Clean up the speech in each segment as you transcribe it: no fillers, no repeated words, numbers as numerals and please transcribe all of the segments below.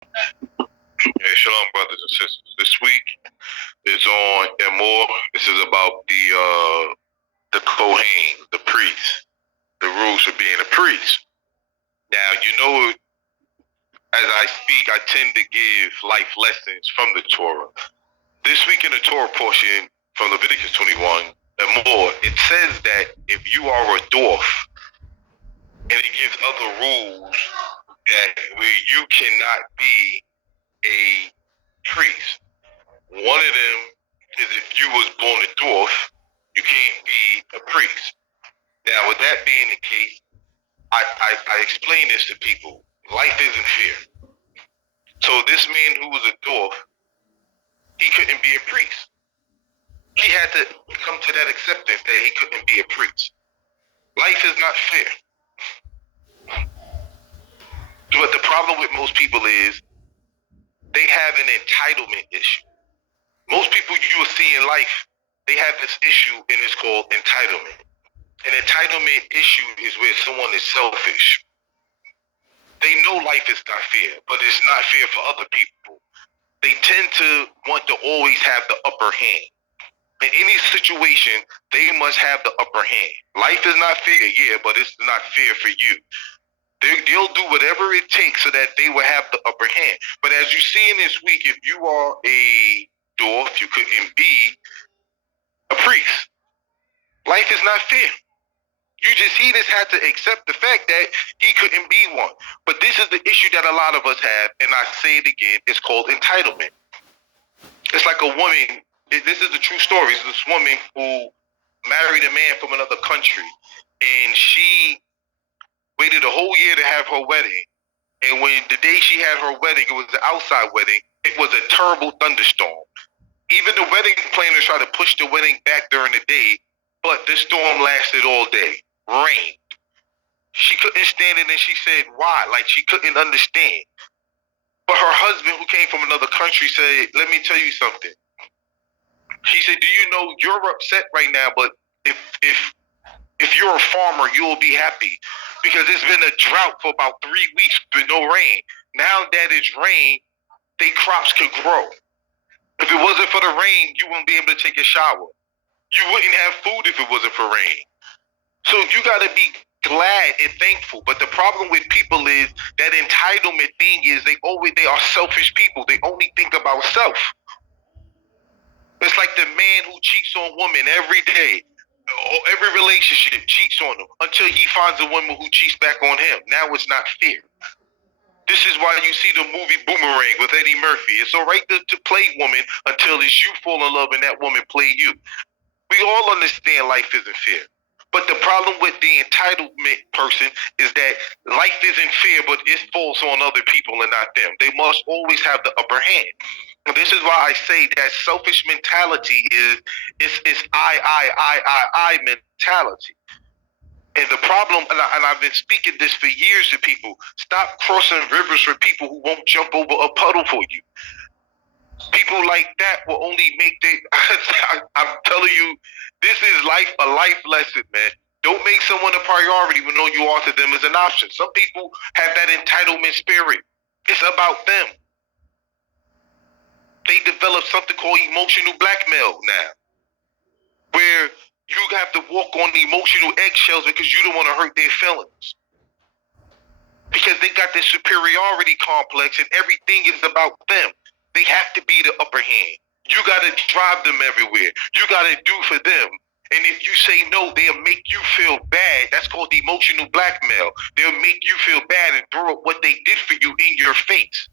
Hey, shalom, brothers and sisters. This week is on Emor. This is about the Kohen, the priest, the rules for being a priest. Now, as I speak, I tend to give life lessons from the Torah. This week in the Torah portion from Leviticus 21 and more, it says that if you are a dwarf, and it gives other rules that where you cannot be a priest. One of them is if you was born a dwarf, you can't be a priest. Now, with that being the case, I explain this to people. Life isn't fair. So this man who was a dwarf, he couldn't be a priest. He had to come to that acceptance that he couldn't be a priest. Life is not fair. But the problem with most people is they have an entitlement issue. Most people you will see in life, they have this issue, and it's called entitlement. An entitlement issue is where someone is selfish. They know life is not fair, but it's not fair for other people. They tend to want to always have the upper hand. In any situation, they must have the upper hand. Life is not fair, yeah, but it's not fair for you. They'll do whatever it takes so that they will have the upper hand. But as you see in this week, if you are a dwarf, you couldn't be a priest. Life is not fair. He just had to accept the fact that he couldn't be one. But this is the issue that a lot of us have, and I say it again, it's called entitlement. It's like a woman, this is a true story. It's this woman who married a man from another country, and she waited a whole year to have her wedding. And when the day she had her wedding, it was an outside wedding, it was a terrible thunderstorm. Even the wedding planners tried to push the wedding back during the day, but the storm lasted all day. Rain. She couldn't stand it, and she said, why? Like, she couldn't understand. But her husband, who came from another country, said, let me tell you something. She said, do you know you're upset right now, but if you're a farmer, you'll be happy. Because it's been a drought for about 3 weeks with no rain. Now that it's rain, they crops could grow. If it wasn't for the rain, you wouldn't be able to take a shower. You wouldn't have food if it wasn't for rain. So you got to be glad and thankful. But the problem with people is that entitlement thing is they are selfish people. They only think about self. It's like the man who cheats on women every day. Every relationship cheats on him until he finds a woman who cheats back on him. Now it's not fair. This is why you see the movie Boomerang with Eddie Murphy. It's all right to play woman until it's you fall in love and that woman play you. We all understand life isn't fair. But the problem with the entitlement person is that life isn't fair, but it falls on other people and not them. They must always have the upper hand. And this is why I say that selfish mentality is I mentality. And the problem, and I've been speaking this for years to people, stop crossing rivers for people who won't jump over a puddle for you. People like that will only make I'm telling you, this is a life lesson, man. Don't make someone a priority when you offer them as an option. Some people have that entitlement spirit. It's about them. They develop something called emotional blackmail now, where you have to walk on the emotional eggshells because you don't want to hurt their feelings. Because they got this superiority complex and everything is about them. They have to be the upper hand. You got to drive them everywhere. You got to do for them. And if you say no, they'll make you feel bad. That's called emotional blackmail. They'll make you feel bad and throw up what they did for you in your face.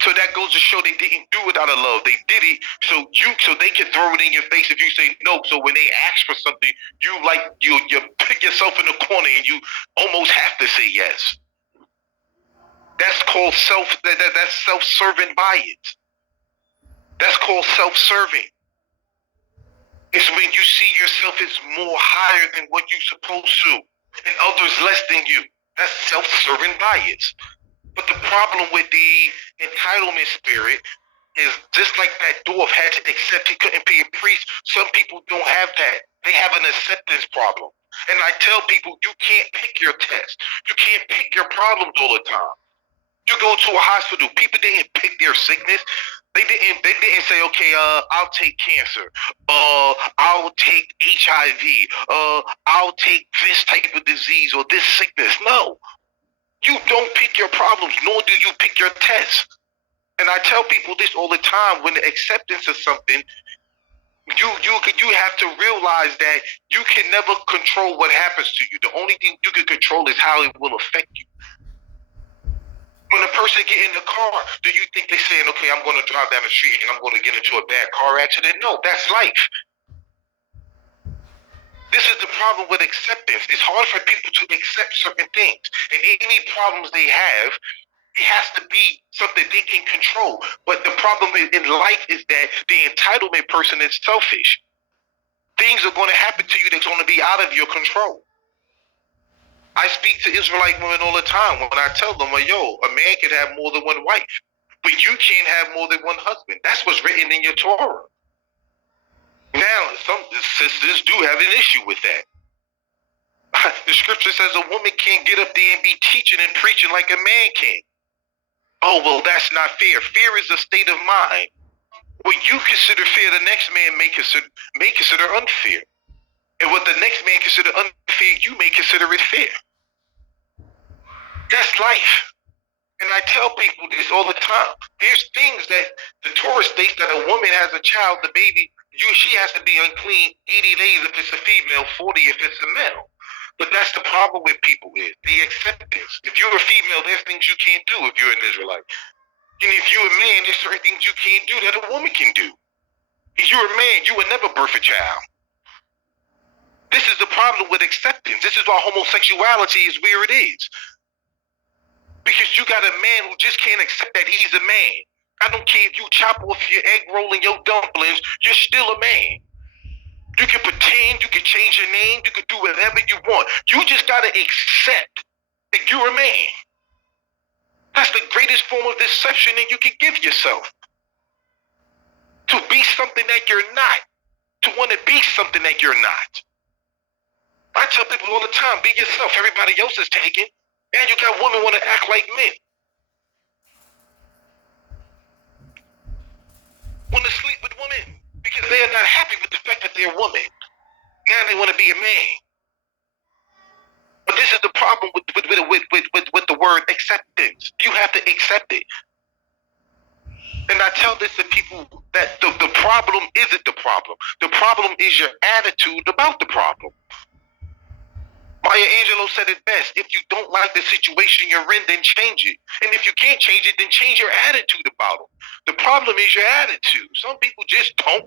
So that goes to show they didn't do it out of love. They did it so they can throw it in your face if you say no. So when they ask for something, you pick yourself in the corner and you almost have to say yes. That's called that's self-serving bias. That's called self-serving. It's when you see yourself as more higher than what you're supposed to, and others less than you. That's self-serving bias. But the problem with the entitlement spirit is just like that dwarf had to accept he couldn't be a priest. Some people don't have that. They have an acceptance problem. And I tell people, you can't pick your test. You can't pick your problems all the time. You go to a hospital, people didn't pick their sickness. They didn't say, okay, I'll take cancer. I'll take HIV. I'll take this type of disease or this sickness. No. You don't pick your problems, nor do you pick your tests. And I tell people this all the time: when the acceptance of something, you have to realize that you can never control what happens to you. The only thing you can control is how it will affect you. When a person get in the car, do you think they're saying, okay, I'm going to drive down the street and I'm going to get into a bad car accident? No, that's life. This is the problem with acceptance. It's hard for people to accept certain things. And any problems they have, it has to be something they can control. But the problem in life is that the entitlement person is selfish. Things are going to happen to you that's going to be out of your control. I speak to Israelite women all the time when I tell them, well, yo, a man can have more than one wife, but you can't have more than one husband. That's what's written in your Torah. Now, some sisters do have an issue with that. The scripture says a woman can't get up there and be teaching and preaching like a man can. Oh, well, that's not fair. Fear is a state of mind. What you consider fair, the next man may consider unfair. And what the next man consider unfair, you may consider it fair. That's life. And I tell people this all the time. There's things that the Torah states that a woman has a child, the baby, she has to be unclean 80 days if it's a female, 40 if it's a male. But that's the problem with people is the acceptance. If you're a female, there's things you can't do if you're an Israelite. And if you're a man, there's certain things you can't do that a woman can do. If you're a man, you would never birth a child. This is the problem with acceptance. This is why homosexuality is where it is. Because you got a man who just can't accept that he's a man. I don't care if you chop off your egg roll and your dumplings, you're still a man. You can pretend, you can change your name, you can do whatever you want. You just got to accept that you're a man. That's the greatest form of deception that you can give yourself. To be something that you're not. To want to be something that you're not. I tell people all the time, be yourself. Everybody else is taken. And you got women want to act like men. Want to sleep with women because they are not happy with the fact that they're a woman. Now they want to be a man. But this is the problem with the word acceptance. You have to accept it. And I tell this to people that the problem isn't the problem. The problem is your attitude about the problem. Maya Angelou said it best. If you don't like the situation you're in, then change it. And if you can't change it, then change your attitude about it. The problem is your attitude. Some people just don't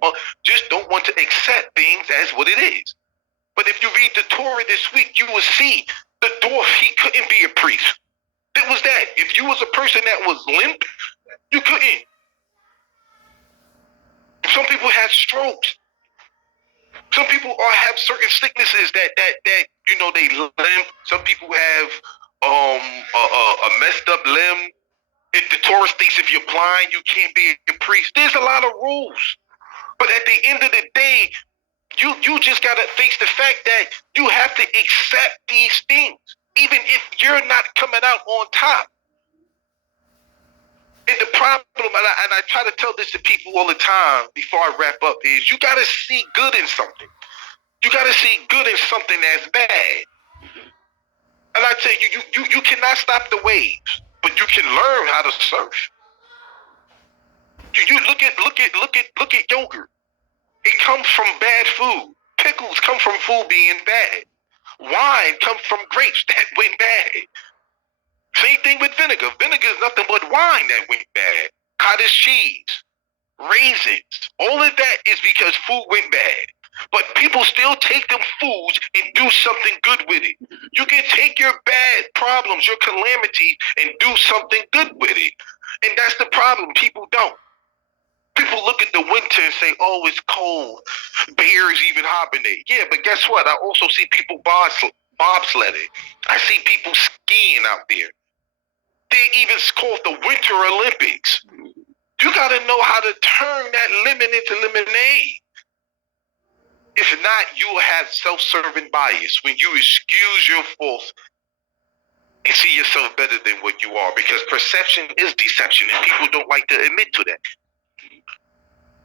want to accept things as what it is. But if you read the Torah this week, you will see the dwarf, he couldn't be a priest. It was that. If you was a person that was limp, you couldn't. Some people have strokes. Some people have certain sicknesses that they limp. Some people have a messed up limb. If the Torah states if you're blind, you can't be a priest. There's a lot of rules. But at the end of the day, you just gotta face the fact that you have to accept these things, even if you're not coming out on top. And the problem, and I try to tell this to people all the time before I wrap up, is you got to see good in something. You got to see good in something that's bad. And I tell you cannot stop the waves, but you can learn how to surf. You look at yogurt. It comes from bad food. Pickles come from food being bad. Wine comes from grapes that went bad. Same thing with vinegar. Vinegar is nothing but wine that went bad. Cottage cheese, raisins, all of that is because food went bad. But people still take them foods and do something good with it. You can take your bad problems, your calamities, and do something good with it. And that's the problem. People don't. People look at the winter and say, oh, it's cold. Bears even hibernate. Yeah, but guess what? I also see people bobsledding. I see people skiing out there. They even call it the Winter Olympics. You got to know how to turn that lemon into lemonade. If not, you will have self-serving bias when you excuse your faults and see yourself better than what you are, because perception is deception, and people don't like to admit to that.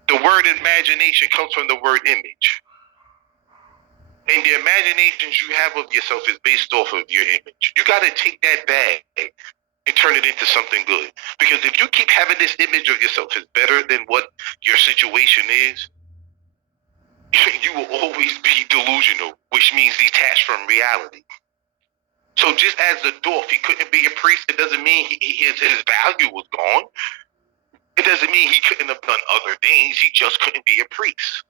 The word imagination comes from the word image. And the imaginations you have of yourself is based off of your image. You got to take that bag and turn it into something good. Because if you keep having this image of yourself as better than what your situation is, you will always be delusional, which means detached from reality. So just as the dwarf, he couldn't be a priest, it doesn't mean his value was gone. It doesn't mean he couldn't have done other things. He just couldn't be a priest.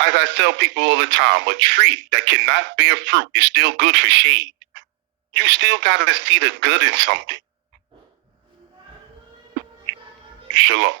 As I tell people all the time, a tree that cannot bear fruit is still good for shade. You still got to see the good in something. Shalom.